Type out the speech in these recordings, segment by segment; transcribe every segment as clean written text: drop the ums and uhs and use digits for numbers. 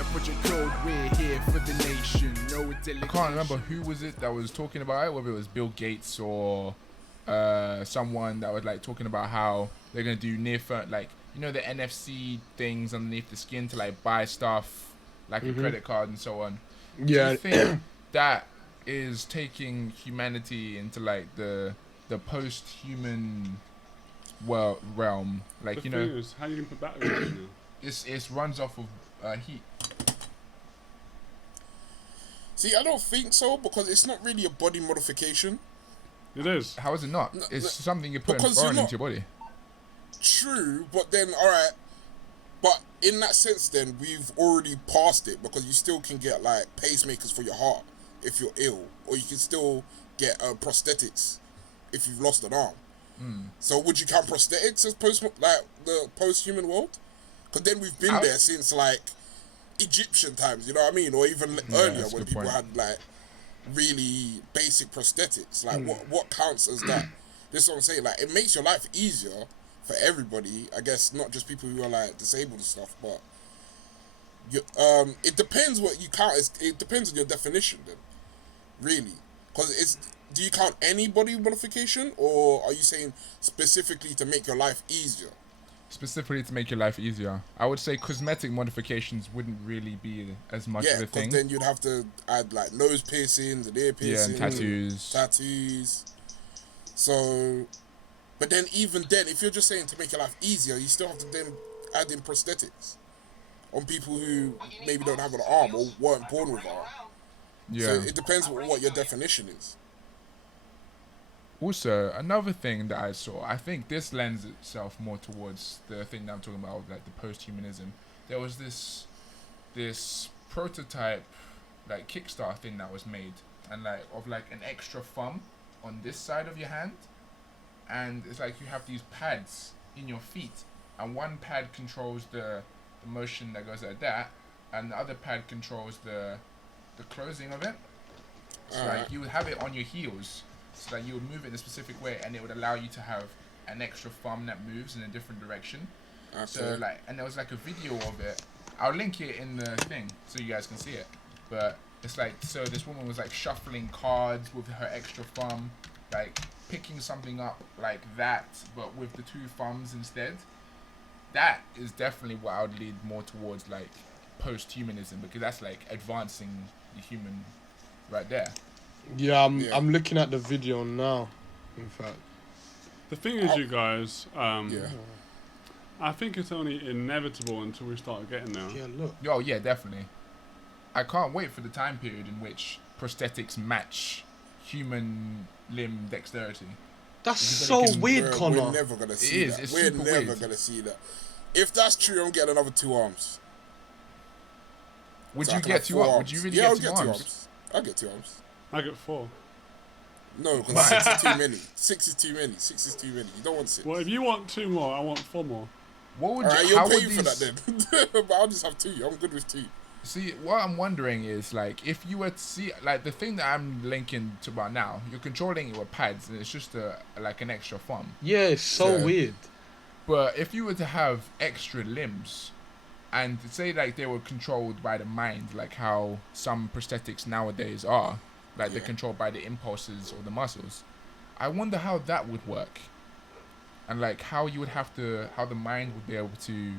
yeah, Project Code, we're here for the nation. No delegation. I can't remember who was it that was talking about it, whether it was Bill Gates or someone that was like talking about how they're gonna do like the NFC things underneath the skin to like buy stuff like a credit card and so on. Yeah. Do you think that is taking humanity into like the post-human realm? Like, the thing is, how you can put batteries in there? It runs off of heat. See, I don't think so, because it's not really a body modification. It is. How is it not? It's something you put because foreign into your body. True, but then, alright. But in that sense, then, we've already passed it, because you still can get, like, pacemakers for your heart if you're ill. Or you can still get prosthetics if you've lost an arm. So would you count prosthetics as the post-human world? Because then we've been there since, like, Egyptian times, you know what I mean? Or even earlier when people had, like, really basic prosthetics. Like, what counts as that? This is what I'm saying. Like, it makes your life easier for everybody. I guess not just people who are, like, disabled and stuff, but it depends what you count as. It depends on your definition, then, really. Because do you count any body modification, or are you saying specifically to make your life easier? Specifically to make your life easier. I would say cosmetic modifications wouldn't really be as much of a thing. Yeah, because then you'd have to add like nose piercings and ear piercings. Yeah, and tattoos. So, but then even then, if you're just saying to make your life easier, you still have to then add in prosthetics on people who maybe don't have an arm or weren't born with an arm. Yeah. So it depends what your definition is. Also, another thing that I saw, I think this lends itself more towards the thing that I'm talking about, like the posthumanism. There was this prototype, like Kickstarter thing that was made, and like of like an extra thumb on this side of your hand, and it's like you have these pads in your feet, and one pad controls the motion that goes like that, and the other pad controls the closing of it. So like you would have it on your heels. So that you would move it in a specific way, and it would allow you to have an extra thumb that moves in a different direction. So like, and there was like a video of it. I'll link it in the thing so you guys can see it. But it's like, so this woman was like shuffling cards with her extra thumb, like picking something up like that, but with the two thumbs instead. That is definitely what I would lead more towards, like post-humanism, because that's like advancing the human right there. Yeah, I'm looking at the video now, in fact. The thing is, you guys, I think it's only inevitable until we start getting there. Yeah, look. Oh, yeah, definitely. I can't wait for the time period in which prosthetics match human limb dexterity. That's so weird, Connor. We're never going to see that. We're never going to see that. If that's true, I'm getting another 2 arms. Would you get 2 arms? Would you really get 2 arms? I'll get 2 arms. I get 4. No, because 6 is too many. 6 is too many. 6 is too many. You don't want 6. Well, if you want 2 more, I want 4 more. What would Alright, you? you're paying for that then. But I'll just have 2. I'm good with 2. See, what I'm wondering is, like, if you were to see, like, the thing that I'm linking to about now, you're controlling it with pads, and it's just like an extra thumb. Yeah, it's so weird. But if you were to have extra limbs, and say like they were controlled by the mind, like how some prosthetics nowadays are, like they're controlled by the impulses or the muscles, I wonder how that would work, and like how you would have to, how the mind would be able to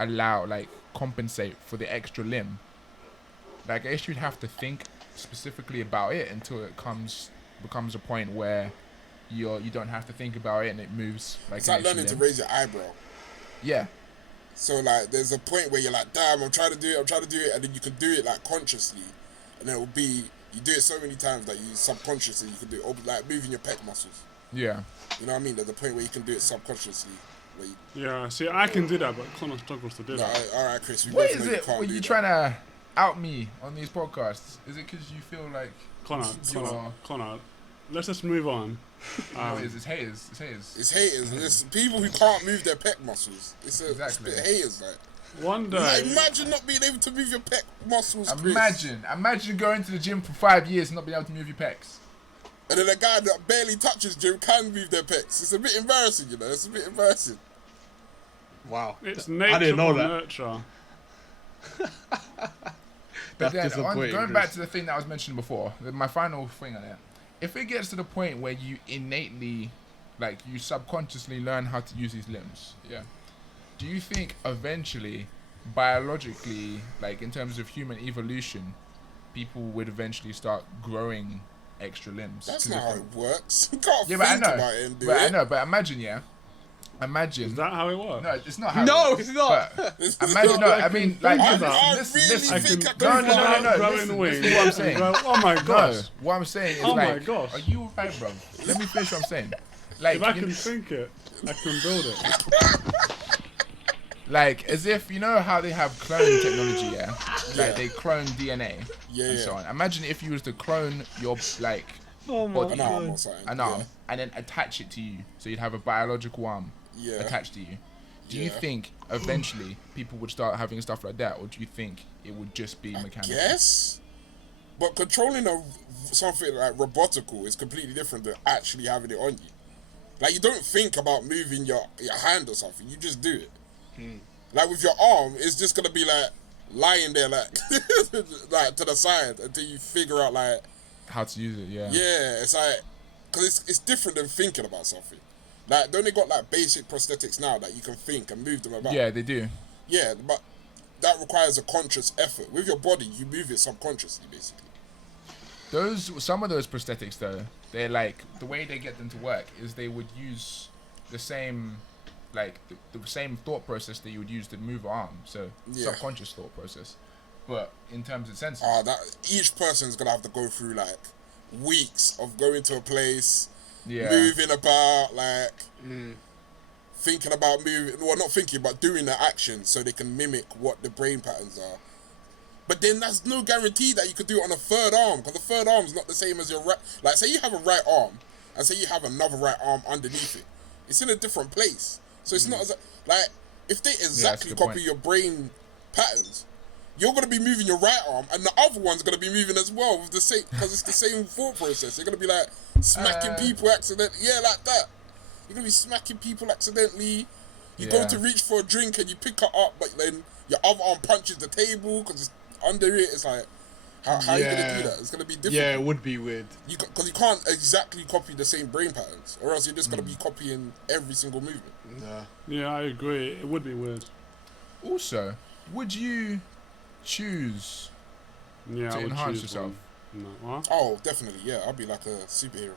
allow, like, compensate for the extra limb. Like, I guess you'd have to think specifically about it until it becomes a point where you don't have to think about it and it moves like. It's like learning to raise your eyebrow. Yeah. So like, there's a point where you're like, damn, I'm trying to do it, and then you can do it like consciously, and then it will be, you do it so many times that you subconsciously you can do it, or like moving your pec muscles. Yeah. You know what I mean? There's a point where you can do it subconsciously. Yeah, see, I can do that, but Connor struggles to do that. All right, Chris. What is it? Were you trying to out me on these podcasts? Is it because you feel like Connor, let's just move on. It's haters. It's haters. It's people who can't move their pec muscles. It's haters, like. One day. Like, imagine not being able to move your pec muscles, Chris. Imagine going to the gym for 5 years and not being able to move your pecs. And then a guy that barely touches gym can move their pecs. It's a bit embarrassing, you know. It's a bit embarrassing. Wow. It's nature I didn't know or that. nurture. But That's then, disappointing, going Chris. back to the thing that was mentioned before, my final thing on it, if it gets to the point where you innately, like, you subconsciously learn how to use these limbs, yeah, do you think eventually, biologically, like, in terms of human evolution, people would eventually start growing extra limbs? That's not how it works. You can't Yeah, but I think know. about it and do But it. I know. But imagine, yeah. Imagine. Is that how it works? No, it's not how. No, it works. it's not. But It's imagine. not. No, I mean, like, I listen, really listen. think I can can No, no, no, no, growing listen, wings. listen to what I'm saying. Oh my No, gosh. what I'm saying is Oh my like, gosh. are you alright, bro? Let me finish what I'm saying. Like, If I you can know, think it, I can build it. like as if you know how they have clone technology, yeah? Like Yeah. they clone DNA Yeah, and so yeah. on. Imagine if you was to clone your like Oh my body, An arm or something. an arm, and then attach it to you, so you'd have a biological arm Yeah. attached to you. Do you Yeah. think eventually people would start having stuff like that, or do you think it would just be mechanical? Yes. But controlling something like robotical is completely different than actually having it on you. Like, you don't think about moving your hand or something. You just do it. Like, with your arm, it's just going to be, like, lying there, like, like, to the side until you figure out, like, How to use it? Yeah. yeah, it's like, because it's different than thinking about something. Like, they only got, like, basic prosthetics now that you can think and move them about. Yeah, they do. Yeah, but that requires a conscious effort. With your body, you move it subconsciously, basically. Some of those prosthetics though, they're like the way they get them to work is they would use the same, like the same thought process that you would use to move an arm. So Yeah. subconscious thought process, but in terms of sensors. That each person's gonna have to go through like weeks of going to a place, Yeah. moving about, like thinking about moving. Well, not thinking, but doing the action so they can mimic what the brain patterns are. But then that's no guarantee that you could do it on a third arm, because the third arm's not the same as your right. Like, say you have a right arm, and say you have another right arm underneath it. It's in a different place, so it's not as like if they exactly good copy point. your brain patterns, you're gonna be moving your right arm, and the other one's gonna be moving as well with the same, because it's the same thought process. You're gonna be like smacking people accidentally, yeah, like that. You're gonna be smacking people accidentally. You go Yeah. to reach for a drink and you pick her up, but then your other arm punches the table because it's under it. It's like, how are you gonna do that? It's gonna be different. Yeah, it would be weird. Because you can't exactly copy the same brain patterns, or else you're just gonna be copying every single movement. Nah. Yeah, I agree. It would be weird. Also, would you choose Yeah, to I would enhance choose yourself? one. No, what? Oh, definitely, yeah. I'll be like a superhero.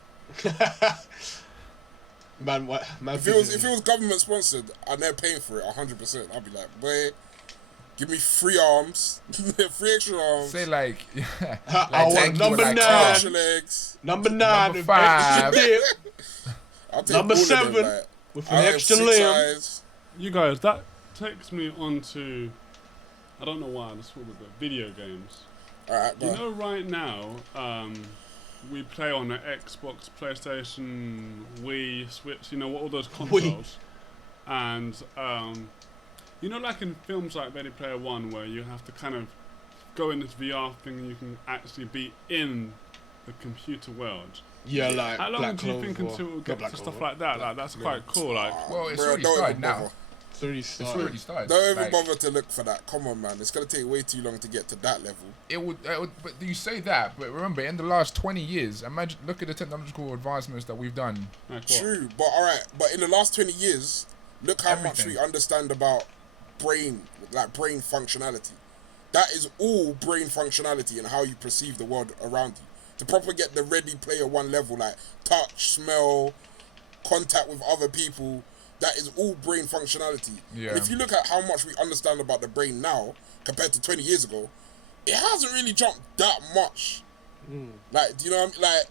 Man, what? Man, If it was government sponsored and they're paying for it 100%, I'd be like, boy, give me 3 arms, 3 extra arms, Say like, I want take number like 9. 2 extra legs. Number 9. Number with 5. extra dip, I'll take Number all of them, 7 like, with an I'll have extra 6 limb. eyes. You guys, that takes me on to, I don't know why, that's what we do, video games. Alright, You bro. know, right now, we play on the Xbox, PlayStation, Wii, Switch, you know, all those consoles. And, you know, like in films like Ready Player One, where you have to kind of go in this VR thing and you can actually be in the computer world. Yeah, like How long Black do you think Clover. until we Not get Black to stuff Clover. like that? Like, that's quite cool. Like, well, it's Bro, already don't started even now. bother. It's already It's started. already started. Don't even Like, bother to look for that. Come on, man. It's going to take way too long to get to that level. It would, but you say that, but remember, in the last 20 years, imagine, look at the technological advancements that we've done. like what? True, but alright. But in the last 20 years, look how much Everything. we understand about brain functionality. That is all brain functionality and how you perceive the world around you. To proper get the Ready Player One level, like touch, smell, contact with other people, that is all brain functionality. Yeah. And if you look at how much we understand about the brain now compared to 20 years ago, it hasn't really jumped that much. Like, do you know what I mean? Like,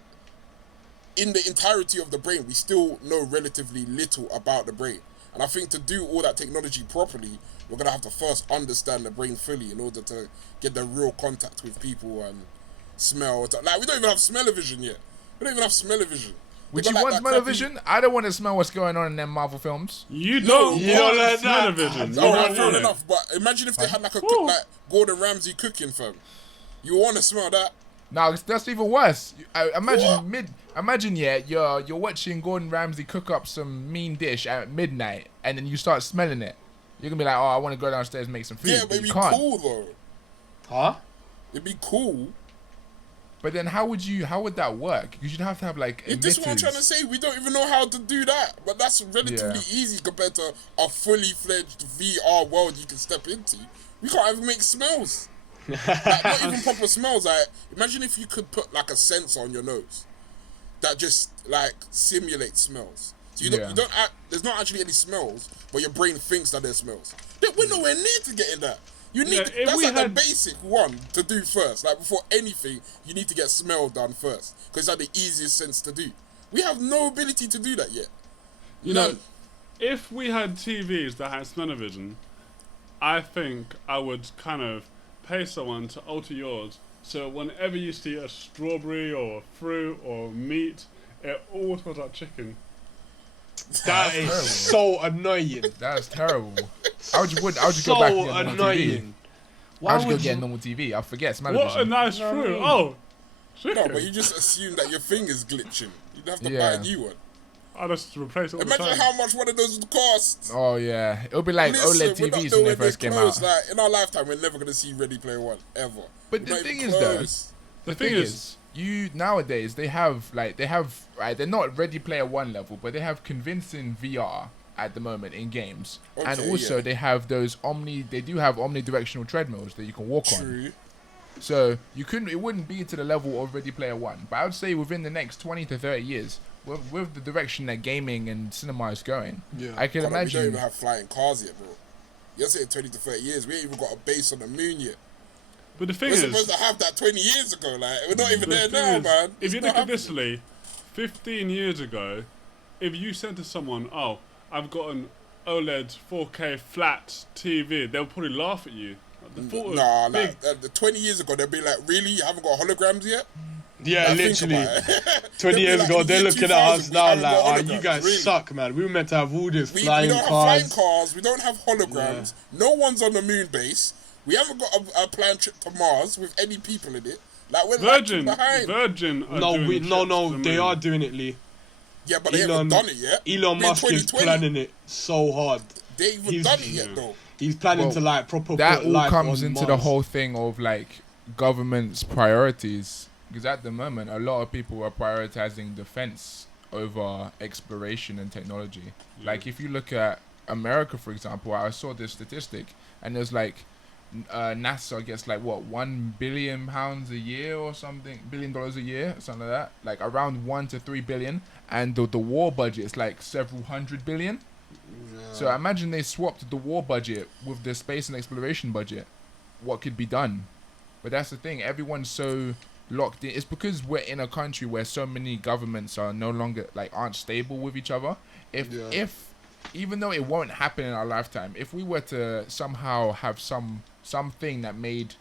in the entirety of the brain, we still know relatively little about the brain. And I think to do all that technology properly, we're going to have to first understand the brain fully in order to get the real contact with people and smell. Like, we don't even have smell-o-vision yet. We don't even have smell-o-vision. Would They you got, want that smell-o-vision? I don't want to smell what's going on in them Marvel films. You don't you don't want like that. smell-o-vision. You Alright, don't fair want it. enough. But imagine if they had like a cook, like Gordon Ramsay cooking, fam. You want to smell that? Now that's even worse. Imagine What? Imagine you're watching Gordon Ramsay cook up some mean dish at midnight, and then you start smelling it. You're gonna be like, oh, I want to go downstairs and make some food. Yeah, but but it'd you be can't. cool though. Huh? It'd be cool. But then how would that work? Because you'd have to have like This is what I'm trying to say. We don't even know how to do that. But that's relatively easy compared to a fully fledged VR world you can step into. We can't even make smells. Like, not even proper smells. Like, imagine if you could put like a sensor on your nose that just like simulates smells. So you don't there's not actually any smells, but your brain thinks that there's smells. We're nowhere near to getting that. You need that's like the basic one to do first. Like before anything, you need to get smell done first because it's like the easiest sense to do. We have no ability to do that yet. You know, if we had TVs that had smell-o-vision, I think I would kind of pay someone to alter yours so whenever you see a strawberry or fruit or meat, it all smells like chicken. That is so annoying. That's terrible. I would just so go back and get a normal annoying. TV. I would just go get a normal TV. I forget smell-o-vision. What a nice fruit. Oh, chicken. No, but you just assume that your finger's glitching. You'd have to buy a new one. I'll just replace it all Imagine the time. how much one of those would cost. Oh yeah, it'll be like OLED TVs when they first came out. Like, in our lifetime, we're never gonna see Ready Player One ever. But the thing is, though, the thing is, you nowadays they're not Ready Player One level, but they have convincing VR at the moment in games, and also they have those omnidirectional treadmills that you can walk on. So it wouldn't be to the level of Ready Player One, but I would say within the next 20 to 30 years. With the direction that gaming and cinema is going, I can imagine. We don't even have flying cars yet, bro. You're saying 20 to 30 years. We ain't even got a base on the moon yet. But the thing we're is, supposed to have that 20 years ago. Like, we're not even there now, man. If you look at this, Lee, 15 years ago, if you said to someone, "Oh, I've got an OLED 4K flat TV," they'll probably laugh at you. The 20 years ago, they'll be like, "Really? You haven't got holograms yet?" Yeah, literally. 20 years ago, they're looking at us now like, "Oh, you guys suck, man. We were meant to have all this flying cars. We don't have flying cars. We don't have holograms. Yeah. No one's on the moon base. We haven't got a planned trip to Mars with any people in it. Like we're Virgin behind. No, they are doing it, Lee. Yeah, but they haven't done it yet. Elon Musk is planning it so hard. They haven't done it yet, though. He's planning to like proper. That put all life comes on into Mars. the whole thing of like government's priorities. Because at the moment, a lot of people are prioritizing defense over exploration and technology. Yeah. Like, if you look at America, for example, I saw this statistic, and there's like, NASA gets like, what, £1 billion a year or something? $1 billion a year, something like that. Like, around 1 to 3 billion. And the war budget is like several hundred billion. Yeah. So imagine they swapped the war budget with the space and exploration budget. What could be done? But that's the thing. Everyone's so locked in. It's because we're in a country where so many governments are no longer aren't stable with each other. If even though it won't happen in our lifetime, if we were to somehow have something that made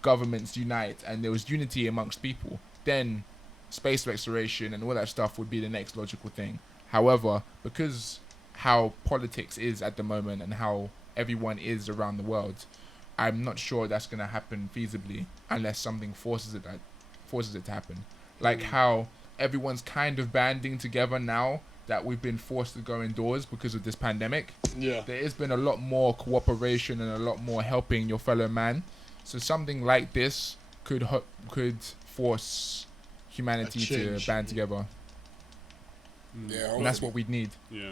governments unite and there was unity amongst people, then space exploration and all that stuff would be the next logical thing. However, because how politics is at the moment and how everyone is around the world, I'm not sure that's going to happen feasibly unless something forces it to happen. Like how everyone's kind of banding together now that we've been forced to go indoors because of this pandemic. Yeah. There has been a lot more cooperation and a lot more helping your fellow man. So something like this could force humanity to band together. Yeah, and that's what we'd need. Yeah.